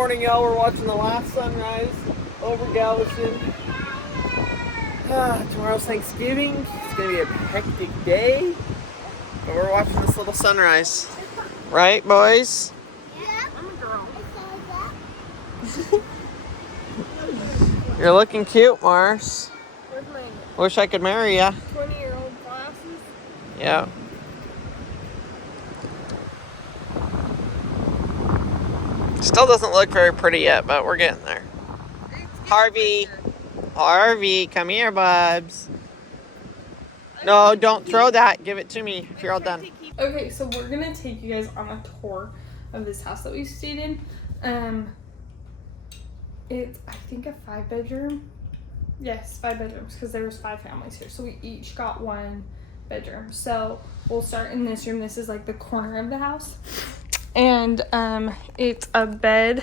Morning, y'all. We're watching the last sunrise over Galveston. Tomorrow's Thanksgiving. It's gonna be a hectic day, but we're watching this little sunrise. Right, boys? Yeah. I'm a girl. You're looking cute, Mars. Where's my Wish I could marry ya. 20-year-old glasses? Yeah. Still doesn't look very pretty yet, but we're getting there. Harvey. Harvey, come here, bubs. No, don't throw that. Give it to me if you're all done. Okay, so we're gonna take you guys on a tour of this house that we stayed in. It's, I think, a 5-bedroom. Yes, 5 bedrooms, because there was 5 families here. So we each got 1 bedroom. So we'll start in this room. This is like the corner of the house. And it's a bed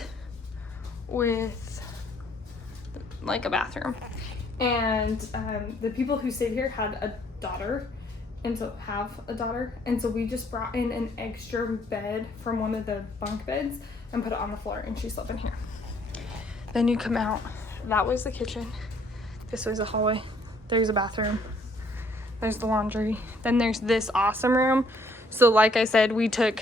with like a bathroom. And the people who stayed here had a daughter, and so and so we just brought in an extra bed from one of the bunk beds and put it on the floor, and she slept in here. Then you come out, that was the kitchen, this was the hallway, there's a bathroom, there's the laundry, then there's this awesome room. So like I said, we took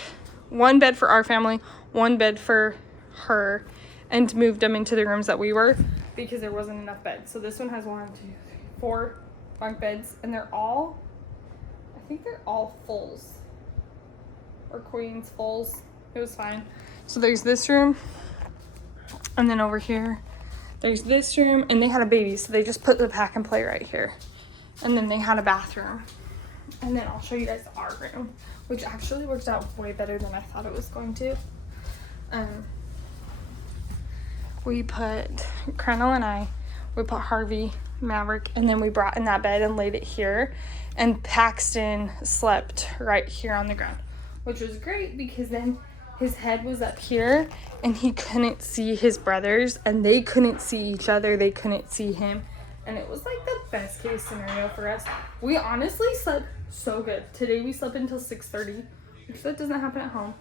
1 bed for our family, 1 bed for her, and moved them into the rooms that we were, because there wasn't enough beds. So this one has 1, 2, 3, 4 bunk beds, and they're all, I think they're all fulls, or queens, fulls. It was fine. So there's this room, and then over here there's this room, and they had a baby, so they just put the pack and play right here. And then they had a bathroom, and then I'll show you guys our room, which actually worked out way better than I thought it was going to. We put Crandall and we put Harvey, Maverick, and then we brought in that bed and laid it here, and Paxton slept right here on the ground, which was great because then his head was up here and he couldn't see his brothers, and they couldn't see each other, they couldn't see him, and it was like the best case scenario for us. We honestly slept so good. Today we slept until 6:30, which that doesn't happen at home.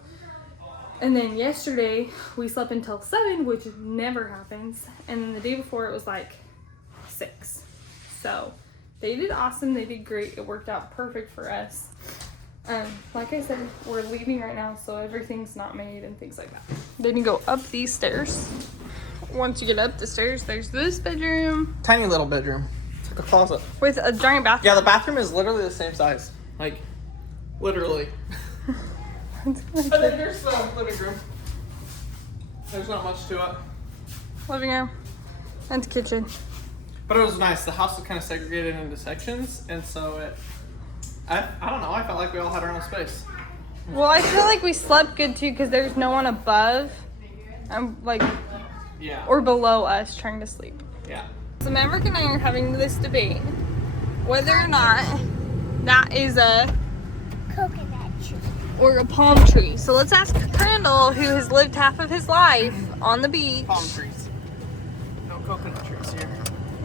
And then yesterday we slept until 7, which never happens. And then the day before it was like 6. So they did awesome. They did great. It worked out perfect for us. Like I said, we're leaving right now, so everything's not made and things like that. Then you go up these stairs. Once you get up the stairs, there's this bedroom. Tiny little bedroom. It's like a closet. With a giant bathroom. Yeah, the bathroom is literally the same size. Like, literally. And then here's the living room. There's not much to it. Living room and kitchen. But it was nice. The house was kind of segregated into sections, and so I don't know, I felt like we all had our own space. Well, I feel like we slept good too because there's no one above, Yeah. or below us trying to sleep. Yeah. So Maverick and I are having this debate whether or not that is a Coconut tree. or a palm tree. So let's ask Crandall, who has lived half of his life on the beach. Palm trees. No coconut trees here.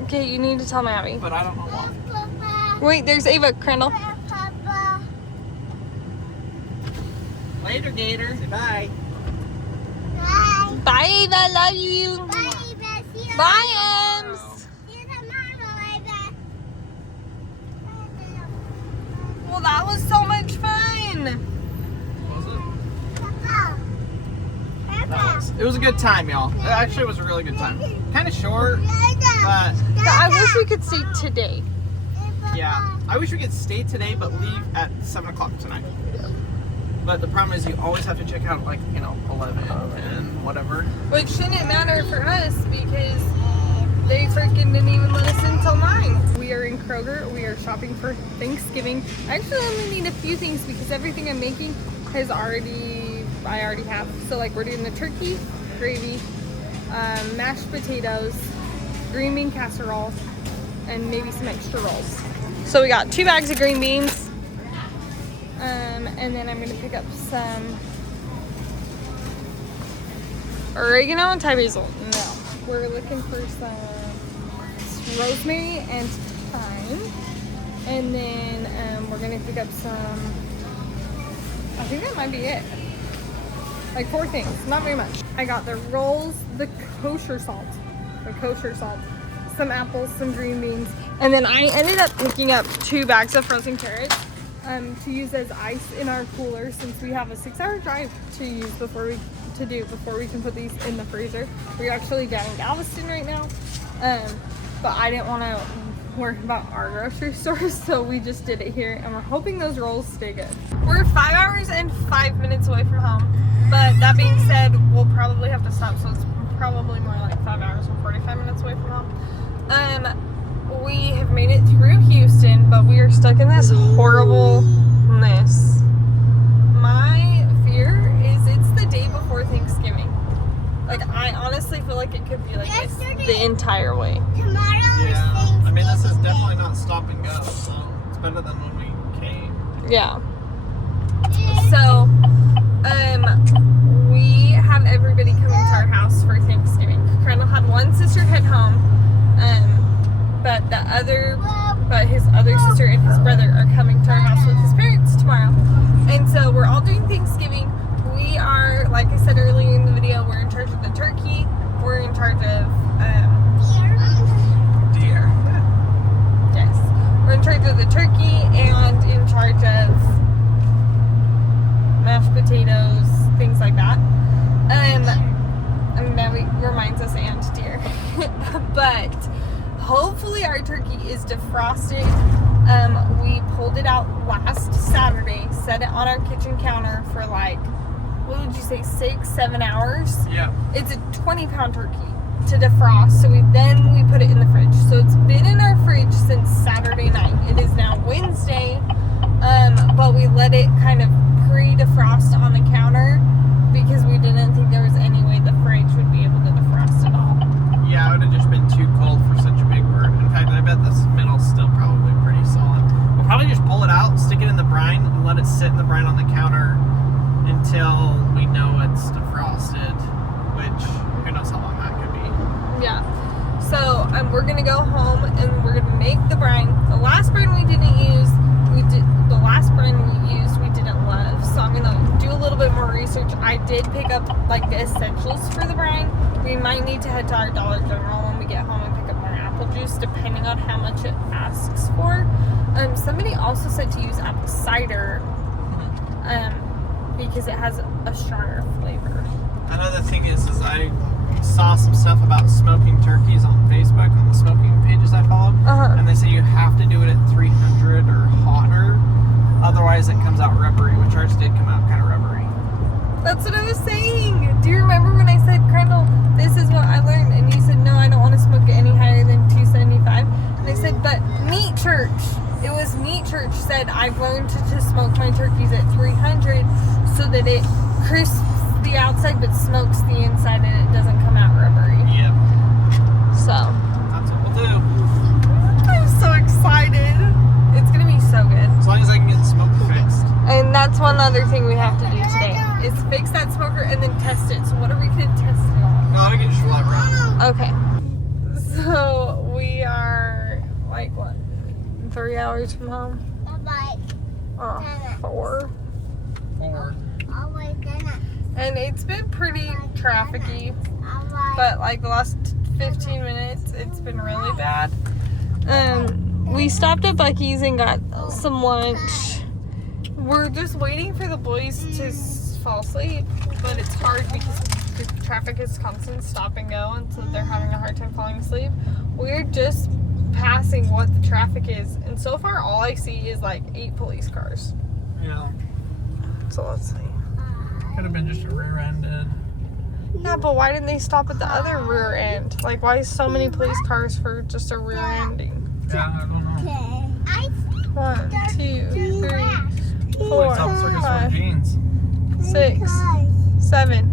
Okay, you need to tell Maddie. But I don't know why. Papa. Wait, there's Ava, Crandall. Papa. Later, Gator. Say bye. Bye. Bye, Ava, love you. Bye, Eva. See you Bye, tomorrow. Ems. See you tomorrow, Eva. Well, that was so much fun. Papa. Papa. It was a good time, y'all. It actually was a really good time. Kind of short, but I wish we could stay today. yeah. I wish we could stay today, but leave at 7 o'clock tonight. But the problem is you always have to check out, like, 11 and whatever. Which shouldn't matter for us because they freaking didn't even let us in until 9. We are in Kroger. We are shopping for Thanksgiving. I actually only need a few things because everything I'm making I already have. So like we're doing the turkey, gravy, mashed potatoes, green bean casserole, and maybe some extra rolls. So we got 2 bags of green beans. And then I'm gonna pick up some oregano and Thai basil. No, we're looking for some rosemary and thyme. And then we're gonna pick up some, I think that might be it. Like 4 things, not very much. I got the rolls, the kosher salt, some apples, some green beans, and then I ended up picking up 2 bags of frozen carrots to use as ice in our cooler, since we have a 6-hour drive to use before we can put these in the freezer. We're actually down in Galveston right now, but I didn't want to worry about our grocery store, so we just did it here, and we're hoping those rolls stay good. We're 5 hours and 5 minutes away from home, but that being said, we'll probably have to stop, so it's probably more like 5 hours and 45 minutes away from home. We have made it through Houston, but we are stuck in this horribleness. My fear is it's the day before Thanksgiving. Like, I honestly feel like it could be like this the entire way. Tomorrow Yeah, is I mean, this is definitely not stop and go, so it's better than when we came. Yeah. So, we have everybody coming to our house for Thanksgiving. Crandall had one sister head home, but his other sister and his brother are coming to our house with his parents tomorrow. And so we're all doing Thanksgiving. We are, like I said earlier in the video, we're in charge of the turkey. We're in charge of, Deer. yes, we're in charge of the turkey and in charge of mashed potatoes, things like that. And that reminds us and deer. But hopefully our turkey is defrosted. We pulled it out last Saturday, set it on our kitchen counter for like, what would you say, 6-7 hours? Yeah. It's a 20-pound turkey to defrost, so we put it in the fridge. So it's been in our fridge since Saturday night. It is now Wednesday, but we let it kind of pre-defrost on the counter because we didn't think there was any way the fridge would be able to defrost it all. Yeah, it would have just been too cold for such a big bird. In fact, I bet this middle's still probably pretty solid. We'll probably just pull it out, stick it in the brine, and let it sit in the brine on the counter until we know it's defrosted, which who knows how long that could be. Yeah. So we're gonna go home and we're gonna make the brine. The last brine we didn't use, we didn't love. So I'm gonna do a little bit more research. I did pick up like the essentials for the brine. We might need to head to our Dollar General when we get home and pick up more apple juice, depending on how much it asks for. Somebody also said to use apple cider, because it has a stronger flavor. Another thing is I saw some stuff about smoking turkeys on Facebook on the smoking pages I follow, and they say you have to do it at 300 or hotter, otherwise it comes out rubbery, which ours did come out kind of rubbery. That's what I was saying. Do you remember when I said, Crandall, this is what I learned, and you said, no, I don't want to smoke it any higher than 275, and I said, but Meat Church, it was Meat Church said I've learned to smoke my turkeys at 300 so that it crisps the outside but smokes the inside and it doesn't come out rubbery. Yep. So That's what we'll do. I'm so excited. It's gonna be so good. As long as I can get the smoke fixed. And that's one other thing we have to do today is fix that smoker and then test it. So what are we gonna test it on? No, we can just let it run. Okay. So we are like what? 3 hours from home? Bye-bye. 4. 4. Always gonna. And it's been pretty trafficy, but like the last 15 minutes, it's been really bad. We stopped at Buc-ee's and got some lunch. We're just waiting for the boys to fall asleep, but it's hard because the traffic is constant stop and go, and so they're having a hard time falling asleep. We're just passing what the traffic is, and so far all I see is like 8 police cars. Yeah. So let's see. Could have been just a rear-ended. Yeah, but why didn't they stop at the other rear end? Like, why so many police cars for just a rear ending? Yeah, I don't know. 1, 2, 3, 4, Police officer gets wearing 5, jeans. 6, 7.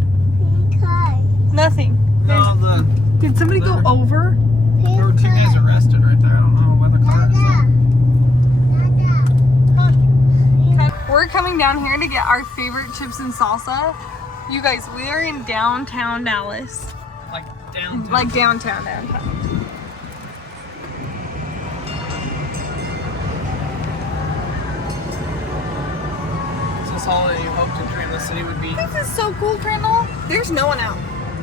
Nothing. No, Did somebody go over? there were 2 guys arrested right there. I don't know where the car is. We're coming down here to get our favorite chips and salsa. You guys, we are in downtown Dallas. Like downtown. Like downtown. Is this all that you hoped a dream the city would be? This is so cool, Crandall. There's no one out.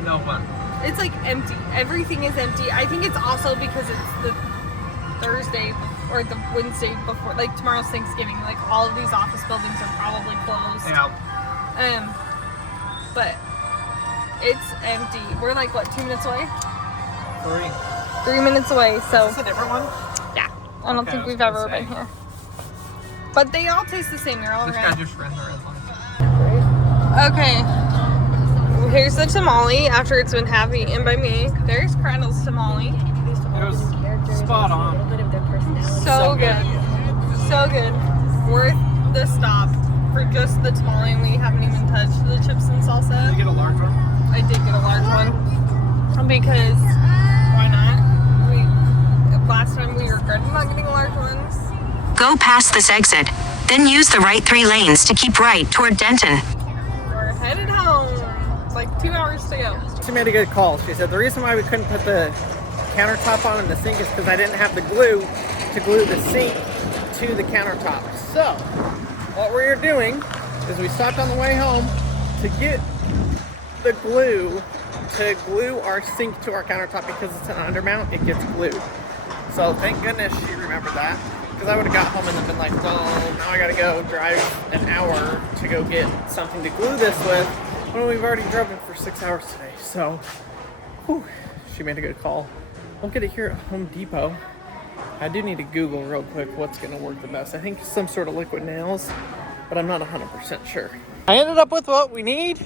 No fun. It's like empty. Everything is empty. I think it's also because it's the Thursday or the Wednesday before, like tomorrow's Thanksgiving. Like all of these office buildings are probably closed. Yeah. But it's empty. We're like what, 2 minutes away? 3 minutes away. So. Is this a different one? Yeah. I don't think we've ever been here. But they all taste the same. They're all This around. guy just ran the red line. Okay. Here's the tamale after it's been half eaten by me. There's Crandall's tamale. It was spot on. So good. So good. Worth the stop for just the tamale, and we haven't even touched the chips and salsa. Did you get a large one? I did get a large one. Because why not? Last time we regretted not getting large ones. Go past this exit, then use the right 3 lanes to keep right toward Denton. We're headed home. Like 2 hours to go. She made a good call. She said the reason why we couldn't put the countertop on in the sink is because I didn't have the glue to glue the sink to the countertop. So what we're doing is we stopped on the way home to get the glue to glue our sink to our countertop because it's an undermount, it gets glued. So thank goodness she remembered that, because I would have got home and then been like, well, now I gotta go drive an hour to go get something to glue this with when we've already driven for 6 hours today. So, whew, she made a good call. We'll get it here at Home Depot. I do need to Google real quick what's gonna work the best. I think some sort of liquid nails, but I'm not 100% sure. I ended up with what we need.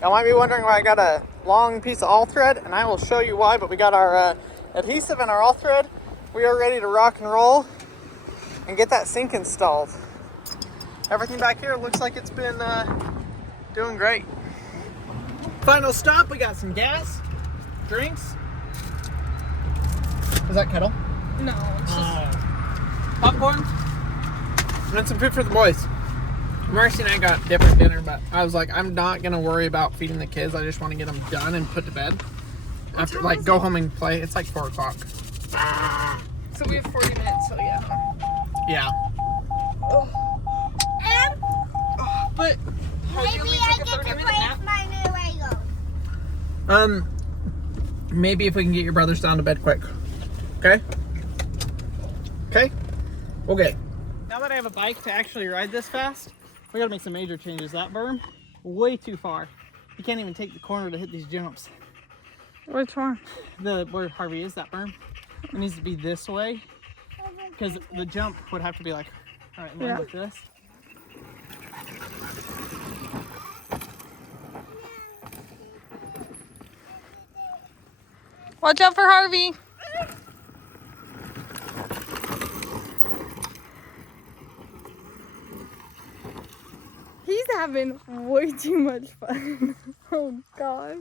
Y'all might be wondering why I got a long piece of all thread, and I will show you why, but we got our adhesive and our all thread. We are ready to rock and roll and get that sink installed. Everything back here looks like it's been doing great. Final stop, we got some gas, drinks. Is that kettle? No, it's just Popcorn. And then some food for the boys. Marcy and I got different dinner, but I was like, I'm not gonna worry about feeding the kids. I just want to get them done and put to bed. After, like, go home and play. It's like 4 o'clock. so we have 40 minutes, so yeah. Yeah. But Maybe I get to play with my new Legos. Maybe if we can get your brothers down to bed quick. Okay? Okay? Okay. Now that I have a bike to actually ride this fast, we gotta make some major changes. That berm, way too far. You can't even take the corner to hit these jumps. Which one? Where Harvey is, that berm. It needs to be this way, because the jump would have to be like, all right, mine like this. Watch out for Harvey. He's having way too much fun. Oh gosh.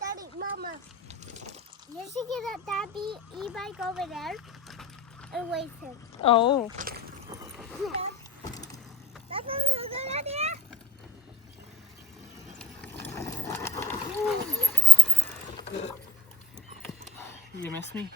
Daddy, Mama, you should get that e-bike over there and wait him. Oh. That's a good idea. You miss me?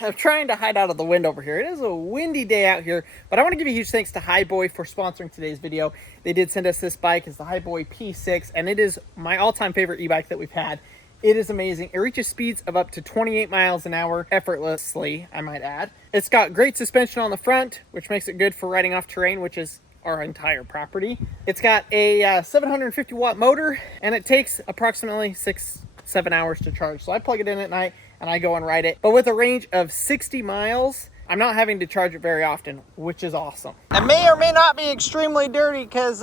I'm trying to hide out of the wind over here. It is a windy day out here, but I want to give a huge thanks to Hiboy for sponsoring today's video. They did send us this bike. It's the Hiboy P6, and it is my all-time favorite e-bike that we've had. It is amazing. It reaches speeds of up to 28 miles an hour effortlessly, I might add. It's got great suspension on the front, which makes it good for riding off terrain, which is our entire property. It's got a 750 watt motor, and it takes approximately 6-7 hours to charge. So I plug it in at night and I go and ride it. But with a range of 60 miles, I'm not having to charge it very often, which is awesome. It may or may not be extremely dirty because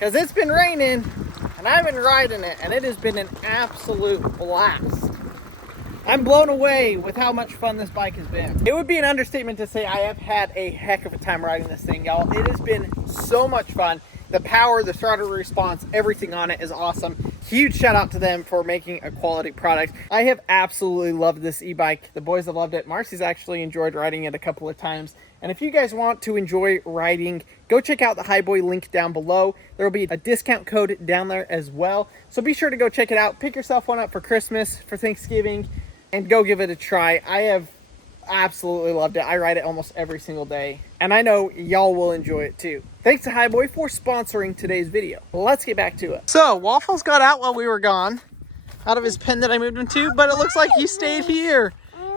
it's been raining and I've been riding it, and it has been an absolute blast. I'm blown away with how much fun this bike has been. It would be an understatement to say I have had a heck of a time riding this thing, y'all. It has been so much fun. The power, the throttle response, everything on it is awesome. Huge shout out to them for making a quality product. I have absolutely loved this e-bike. The boys have loved it. Marcy's actually enjoyed riding it a couple of times. And if you guys want to enjoy riding, go check out the Hiboy link down below. There will be a discount code down there as well. So be sure to go check it out. Pick yourself one up for Christmas, for Thanksgiving, and go give it a try. I have absolutely loved it. I ride it almost every single day. And I know y'all will enjoy it too. Thanks to Hiboy for sponsoring today's video. Let's get back to it. So, Waffles got out while we were gone. Out of his pen that I moved him to. But it looks like he stayed here.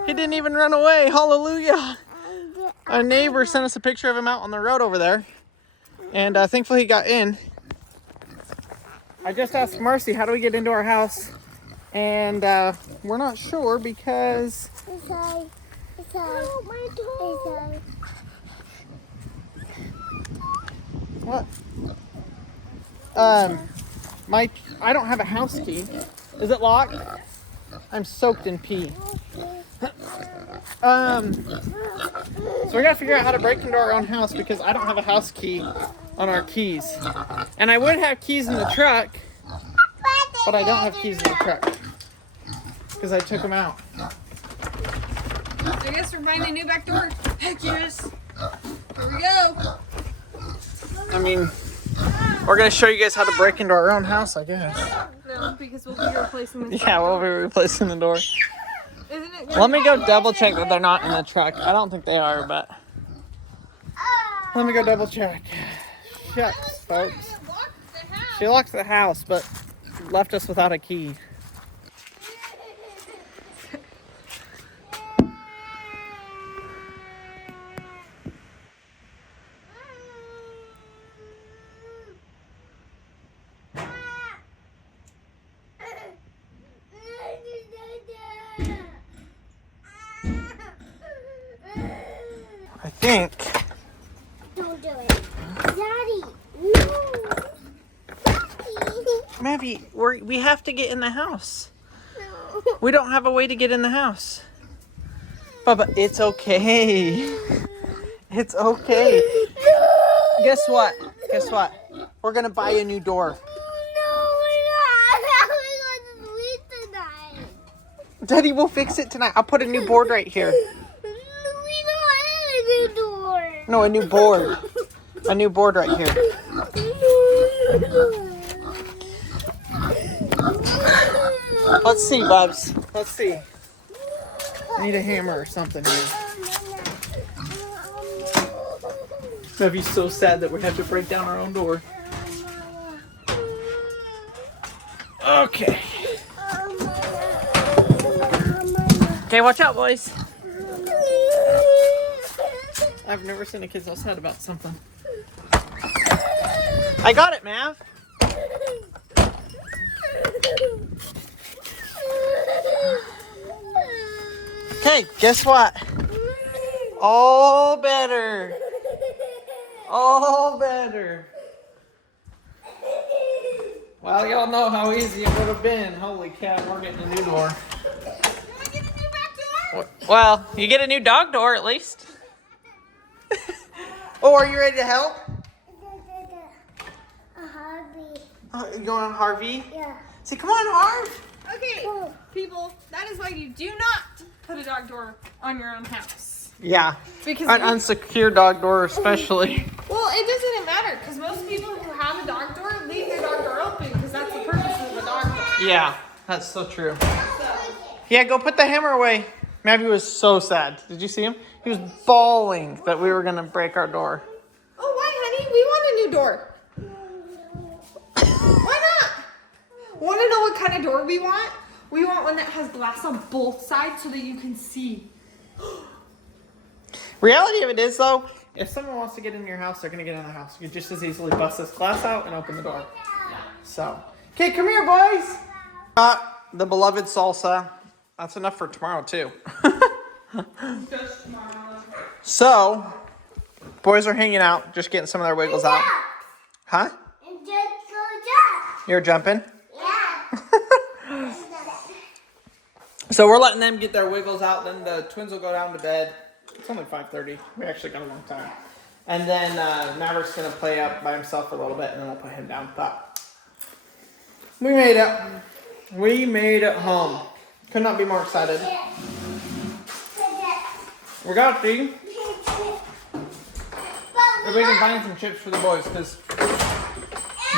He didn't even run away. Hallelujah. Our neighbor sent us a picture of him out on the road over there. And thankfully he got in. I just asked Marcy, how do we get into our house? And we're not sure because... What? I don't have a house key. Is it locked? I'm soaked in pee. So we gotta figure out how to break into our own house because I don't have a house key on our keys. And I would have keys in the truck, but I don't have keys in the truck because I took them out. I guess we're finding a new back door. Heck yes. Here we go. I mean, we're gonna show you guys how to break into our own house, I guess. No, because we'll be replacing this. Yeah, we'll be replacing the door. Isn't it? Let me go double check that they're not in the truck. I don't think they are, but let me go double check. Shucks, folks. She locked the house, but left us without a key. I think. Don't do it. Daddy. No. Daddy. Maybe we have to get in the house. No. We don't have a way to get in the house. Bubba, it's okay. It's okay. Guess what? Guess what? We're gonna buy a new door. No, we're not. We're going to sleep tonight. Daddy will fix it tonight. I'll put a new board right here. We don't have a new door. No, a new board. A new board right here. Let's see, Bubs. Let's see. I need a hammer or something here. Bubby's so sad that we have to break down our own door. Okay. Okay, watch out, boys. I've never seen a kid so sad about something. I got it, Mav. Okay, guess what? All better. All better. Well, y'all know how easy it would have been. Holy cow, we're getting a new door. Well, you get a new dog door at least. Oh, are you ready to help? Harvey. Oh, you going on Harvey? Yeah. Say, come on, Harv. Okay, people, that is why you do not put a dog door on your own house. Yeah. Because An unsecure dog door especially. well, it doesn't matter because most people who have a dog door leave their dog door open because that's the purpose of a dog door. Yeah, that's so true. Yeah, go put the hammer away. Maddie was so sad. Did you see him? He was bawling that we were going to break our door. Oh, why, honey? We want a new door. Why not? Want to know what kind of door we want? We want one that has glass on both sides so that you can see. Reality of it is, though, if someone wants to get in your house, they're going to get in the house. You could just as easily bust this glass out and open the door. So, okay, come here, boys. The beloved salsa. That's enough for tomorrow, too. Just tomorrow. So, boys are hanging out, just getting some of their wiggles out. Huh? And just go jump. You're jumping? Yeah. So we're letting them get their wiggles out, then the twins will go down to bed. It's only 5:30. We actually got a long time. And then Maverick's going to play up by himself for a little bit, and then we'll put him down. But we made it. We made it home. Could not be more excited. We got to see if we can find some chips for the boys, because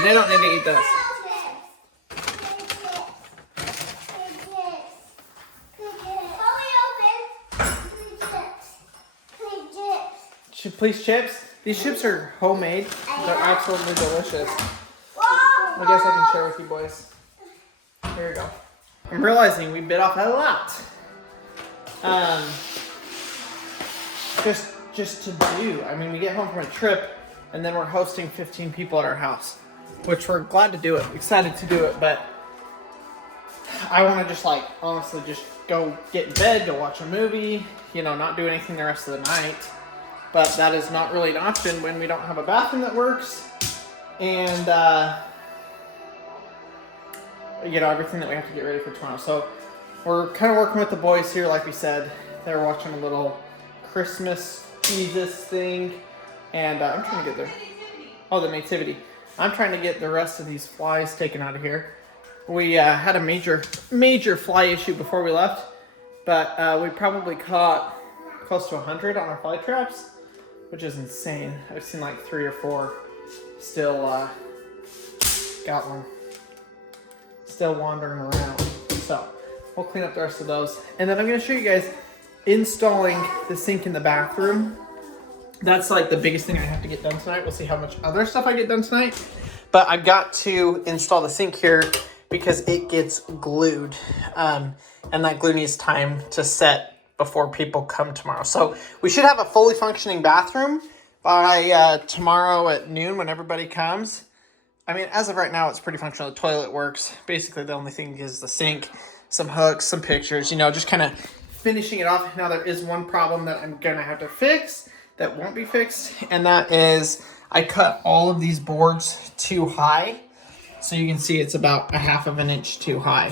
they don't need to eat this. Please chips. These chips are homemade. They're absolutely delicious. I guess I can share with you boys. Here we go. I'm realizing we bit off a lot. Just to do. I mean, we get home from a trip and then we're hosting 15 people at our house, which we're glad to do it, excited to do it, but I want to just like, honestly, just go get in bed, go watch a movie, you know, not do anything the rest of the night. But that is not really an option when we don't have a bathroom that works and, you know, everything that we have to get ready for tomorrow. So we're kind of working with the boys here, like we said. They're watching a little Christmas Jesus thing, and I'm trying to get the nativity. I'm trying to get the rest of these flies taken out of here. We had a major fly issue before we left, but we probably caught close to 100 on our fly traps, which is insane. I've seen like 3 or 4 still got one. Still wandering around. So we'll clean up the rest of those. And then I'm going to show you guys installing the sink in the bathroom. That's like the biggest thing I have to get done tonight. We'll see how much other stuff I get done tonight. But I've got to install the sink here because it gets glued. And that glue needs time to set before people come tomorrow. So we should have a fully functioning bathroom by tomorrow at noon when everybody comes. I mean, as of right now, it's pretty functional. The toilet works. Basically, the only thing is the sink, some hooks, some pictures, you know, just kind of finishing it off. Now, there is one problem that I'm going to have to fix that won't be fixed, and that is I cut all of these boards too high. So you can see it's about 1/2 inch too high.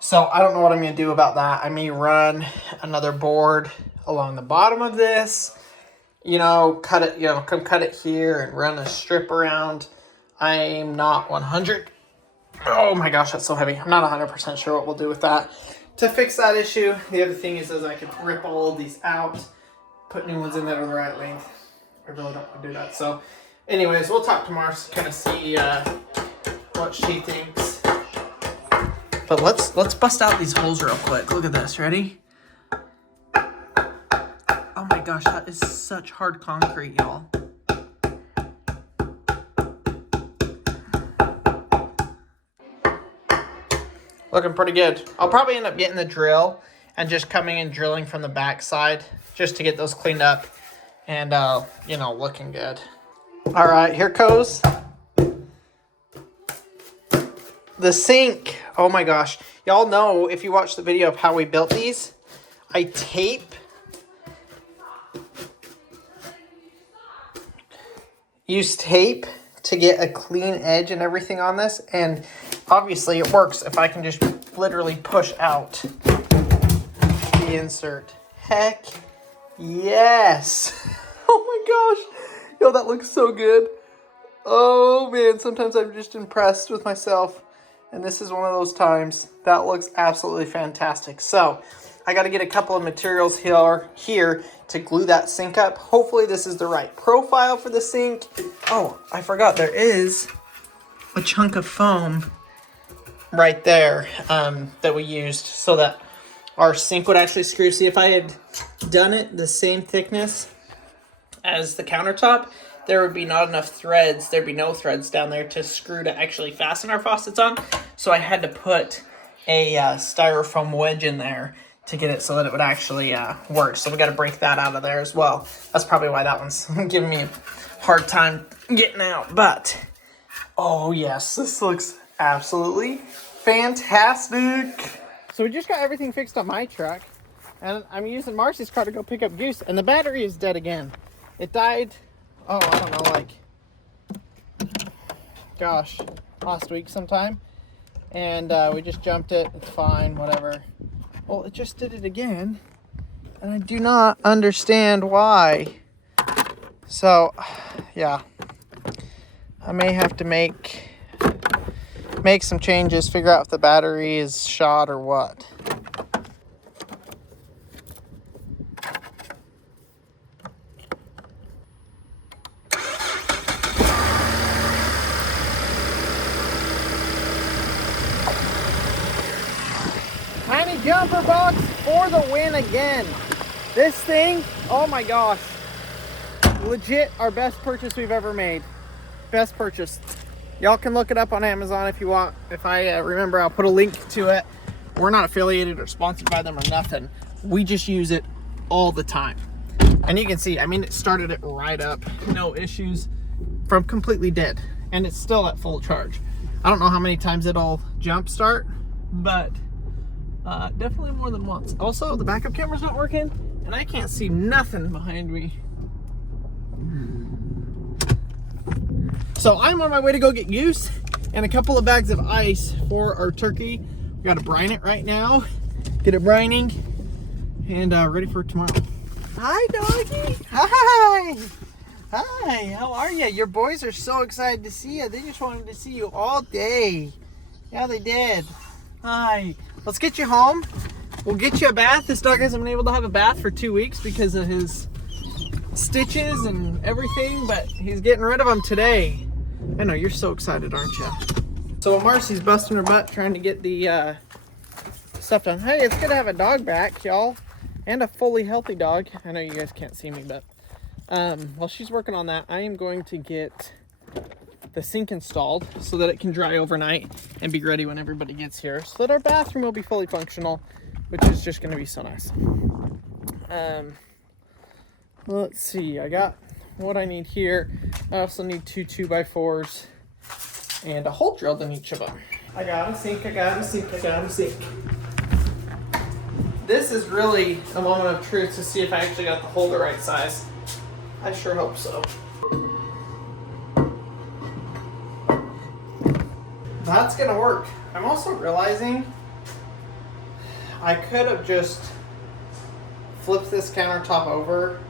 So I don't know what I'm going to do about that. I may run another board along the bottom of this, you know, cut it, you know, come cut it here and run a strip around. I'm not 100. Oh my gosh, that's so heavy. I'm not 100% sure what we'll do with that. To fix that issue, the other thing is I could rip all of these out, put new ones in that are the right length. I really don't want to do that. So anyways, we'll talk tomorrow to kind of see what she thinks. But let's bust out these holes real quick. Look at this. Ready? Oh my gosh, that is such hard concrete, y'all. Looking pretty good. I'll probably end up getting the drill and just coming and drilling from the back side just to get those cleaned up and, you know, looking good. All right, here goes the sink. Oh my gosh. Y'all know, if you watch the video of how we built these, I use tape to get a clean edge and everything on this, and obviously it works if I can just literally push out the insert. Heck yes. Oh my gosh. Yo, that looks so good. Oh man, sometimes I'm just impressed with myself, and this is one of those times. That looks absolutely fantastic. So I got to get a couple of materials here to glue that sink up. Hopefully this is the right profile for the sink. Oh, I forgot there is a chunk of foam right there that we used so that our sink would actually screw. See, if I had done it the same thickness as the countertop, there would be not enough threads. There'd be no threads down there to screw to actually fasten our faucets on. So I had to put a styrofoam wedge in there to get it so that it would actually work. So we got to break that out of there as well. That's probably why that one's giving me a hard time getting out. But, oh yes, this looks absolutely fantastic. So we just got everything fixed on my truck, and I'm using Marcy's car to go pick up Goose, and the battery is dead again. It died, oh, I don't know, like, gosh, last week sometime. And we just jumped it. It's fine, whatever. Well, it just did it again, and I do not understand why. So, yeah, I may have to make some changes, figure out if the battery is shot or what. Tiny jumper box for the win again. This thing, oh my gosh. legit our best purchase we've ever made. Best purchase. Y'all can look it up on Amazon if you want. If I remember, I'll put a link to it. We're not affiliated or sponsored by them or nothing. We just use it all the time. And you can see, I mean, it started it right up. No issues from completely dead. And it's still at full charge. I don't know how many times it'll jump start, but definitely more than once. Also, the backup camera's not working and I can't see nothing behind me. So I'm on my way to go get goose and a couple of bags of ice for our turkey. We gotta brine it right now, get it brining, and ready for tomorrow. Hi, doggy. Hi. Hi, how are you? Your boys are so excited to see you. They just wanted to see you all day. Yeah, they did. Hi. Let's get you home. We'll get you a bath. This dog hasn't been able to have a bath for 2 weeks because of his stitches and everything, but he's getting rid of them today. I know, you're so excited, aren't you? So Marcy's busting her butt trying to get the stuff done. Hey, it's good to have a dog back, y'all. And a fully healthy dog. I know you guys can't see me, but while she's working on that, I am going to get the sink installed so that it can dry overnight and be ready when everybody gets here, so that our bathroom will be fully functional, which is just going to be so nice. Let's see, I got what I need here. I also need 2 2x4s and a hole drilled in each of them. I got a sink, I got a sink, I got a sink. This is really a moment of truth to see if I actually got the hole the right size. I sure hope so. That's gonna work. I'm also realizing I could have just flipped this countertop over,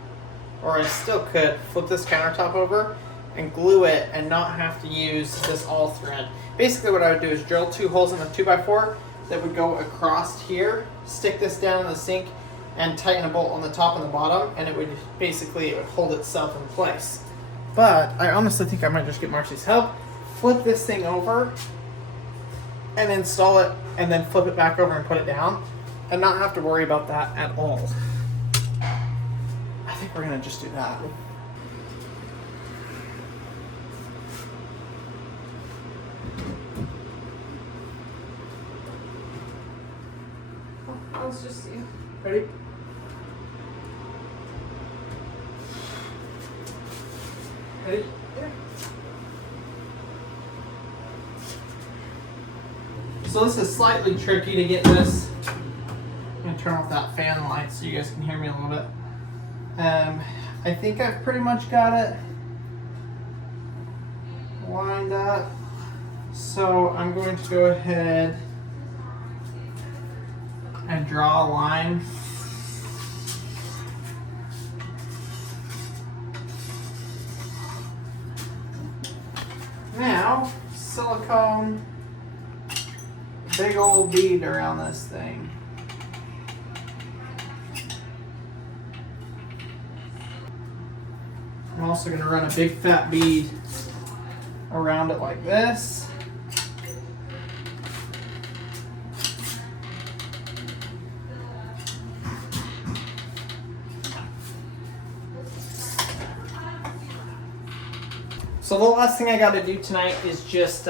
or I still could flip this countertop over and glue it and not have to use this all thread. Basically what I would do is drill 2 holes in the 2x4 that would go across here, stick this down in the sink, and tighten a bolt on the top and the bottom, and it would hold itself in place. But I honestly think I might just get Marcy's help, flip this thing over, and install it, and then flip it back over and put it down, and not have to worry about that at all. I think we're gonna just do that. Let's just see. Ready? Ready? Yeah. So this is slightly tricky to get this. I'm gonna turn off that fan light so you guys can hear me a little bit. I think I've pretty much got it lined up. So I'm going to go ahead and draw a line. Now, silicone, big old bead around this thing. I'm also going to run a big fat bead around it like this. So the last thing I got to do tonight is just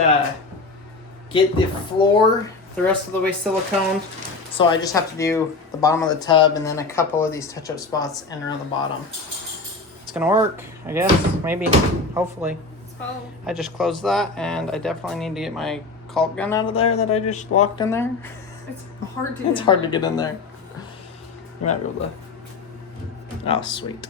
get the floor the rest of the way siliconed. So I just have to do the bottom of the tub and then a couple of these touch-up spots and around the bottom. It's gonna work, I guess, maybe, hopefully. Oh. I just closed that, and I definitely need to get my caulk gun out of there that I just locked in there. It's hard to. It's hard to get in there. You might be able to. Oh, sweet.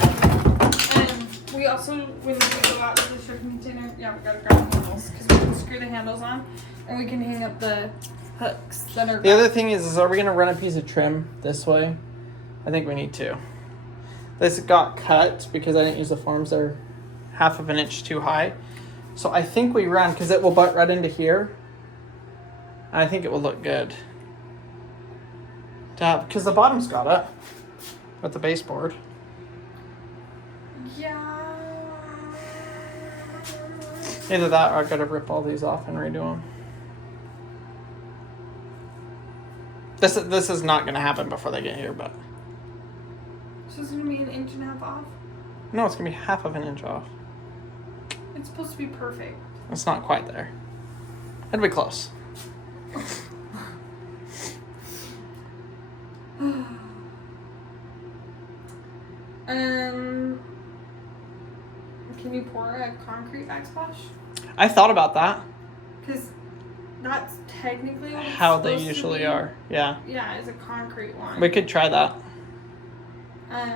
And we also, when we go out to the shipping container, yeah, we gotta grab the handles because we can screw the handles on, and we can hang up the hooks that are. The other thing is are we gonna run a piece of trim this way? I think we need to. This got cut because I didn't use the forms. They're 1/2 inch too high. So I think we run, because it will butt right into here. I think it will look good. Because the bottom's got it with the baseboard. Yeah. Either that or I gotta rip all these off and redo them. This is not gonna happen before they get here, but. So it's gonna be 1.5 inches off? No, it's gonna be half of an inch off. It's supposed to be perfect. It's not quite there. It'll be close. Can you pour a concrete backsplash? I thought about that. Because that's technically what it's How they supposed to usually be. are. Yeah. Yeah, it's a concrete one. We could try that.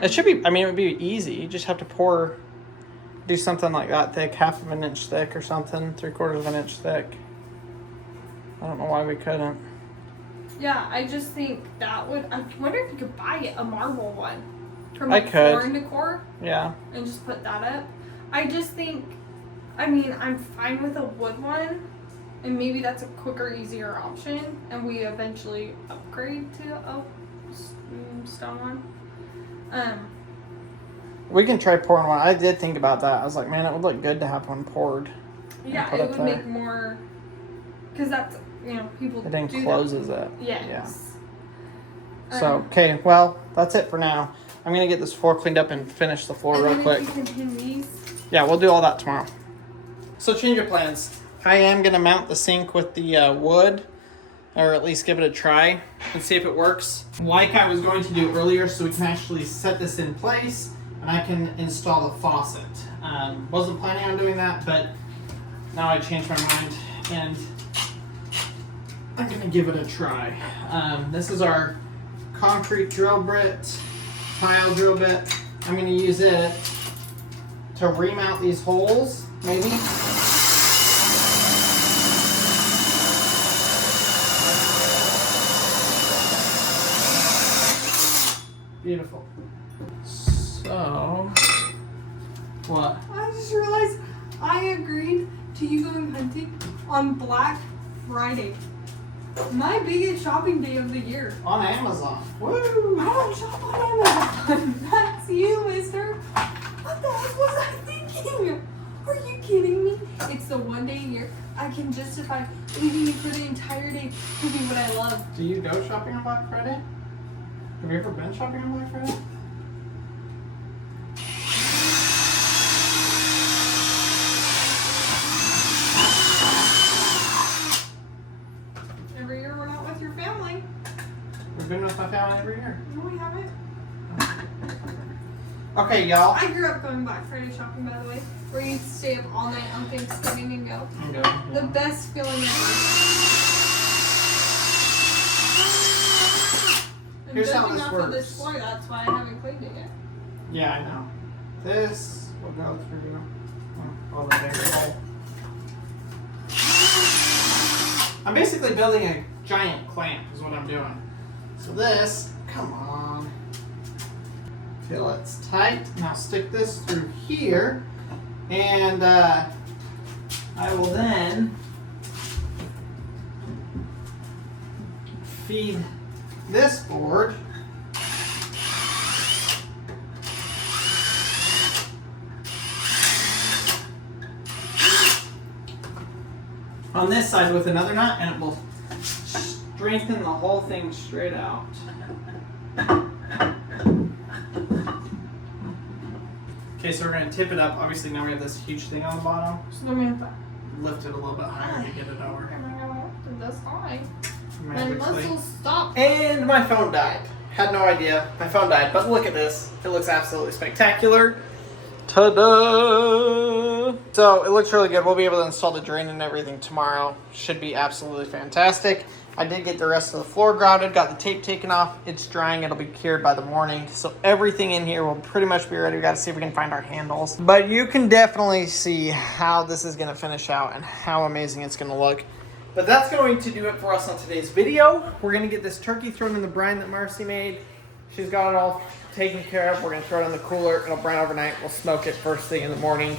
It should be, I mean, it would be easy. You just have to do something like that thick, half of an inch thick or something, 3/4 of an inch thick. I don't know why we couldn't. Yeah, I just think that would, I wonder if you could buy a marble one from I like could. Floor and Decor Yeah. and just put that up. I just think, I mean, I'm fine with a wood one, and maybe that's a quicker, easier option, and we eventually upgrade to a stone one. We can try pouring one. I did think about that. I was like, man, it would look good to have one poured. Yeah, put it up would there. make more, because that's, you know, people It do encloses that. it. Yes. So, okay, well, that's it for now. I'm going to get this floor cleaned up and finish the floor And real then quick. if you can pin these. Yeah, we'll do all that tomorrow. So change of plans. I am going to mount the sink with the wood, or at least give it a try and see if it works. Like I was going to do earlier, so we can actually set this in place and I can install the faucet. Wasn't planning on doing that, but now I changed my mind and I'm going to give it a try. This is our concrete drill bit, tile drill bit. I'm going to use it to remount these holes, maybe. Beautiful. So, what? I just realized I agreed to you going hunting on Black Friday. My biggest shopping day of the year. On Amazon. Woo! I don't shop on Amazon. That's you, mister. What the heck was I thinking? Are you kidding me? It's the one day a year I can justify leaving you for the entire day to do what I love. Do you go shopping on Black Friday? Have you ever been shopping on Black Friday? Every year we're not with your family. We've been with my family every year. No, we haven't. Okay, y'all. I grew up going Black Friday shopping, by the way, where you'd stay up all night on Thanksgiving and go. The best feeling ever. I'm Here's how jumping this off works. of this floor, that's why I haven't cleaned it yet. Yeah, I know. This will go through all the bigger hole. I'm basically building a giant clamp is what I'm doing. So this, come on. Till it's tight. Now stick this through here. And I will then feed this board on this side with another nut, and it will strengthen the whole thing straight out. Okay, so we're going to tip it up. Obviously now we have this huge thing on the bottom. So then we have to. Lift it a little bit higher to get it over. That's fine. My Magically. muscles stop. And my phone died. Had no idea. My phone died, but look at this. It looks absolutely spectacular. Ta-da! So it looks really good. We'll be able to install the drain and everything tomorrow. Should be absolutely fantastic. I did get the rest of the floor grouted, got the tape taken off. It's drying. It'll be cured by the morning. So everything in here will pretty much be ready. We got to see if we can find our handles. But you can definitely see how this is going to finish out and how amazing it's going to look. But that's going to do it for us on today's video. We're going to get this turkey thrown in the brine that Marcy made. She's got it all taken care of. We're going to throw it in the cooler. It'll brine overnight. We'll smoke it first thing in the morning.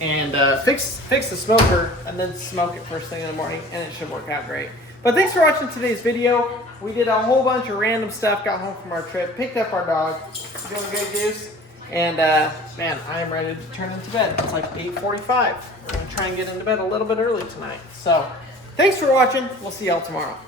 And fix the smoker and then smoke it first thing in the morning. And it should work out great. But thanks for watching today's video. We did a whole bunch of random stuff. Got home from our trip. Picked up our dog. Doing good, Goose. And man, I am ready to turn into bed. It's like 8:45. We're going to try and get into bed a little bit early tonight. So thanks for watching. We'll see y'all tomorrow.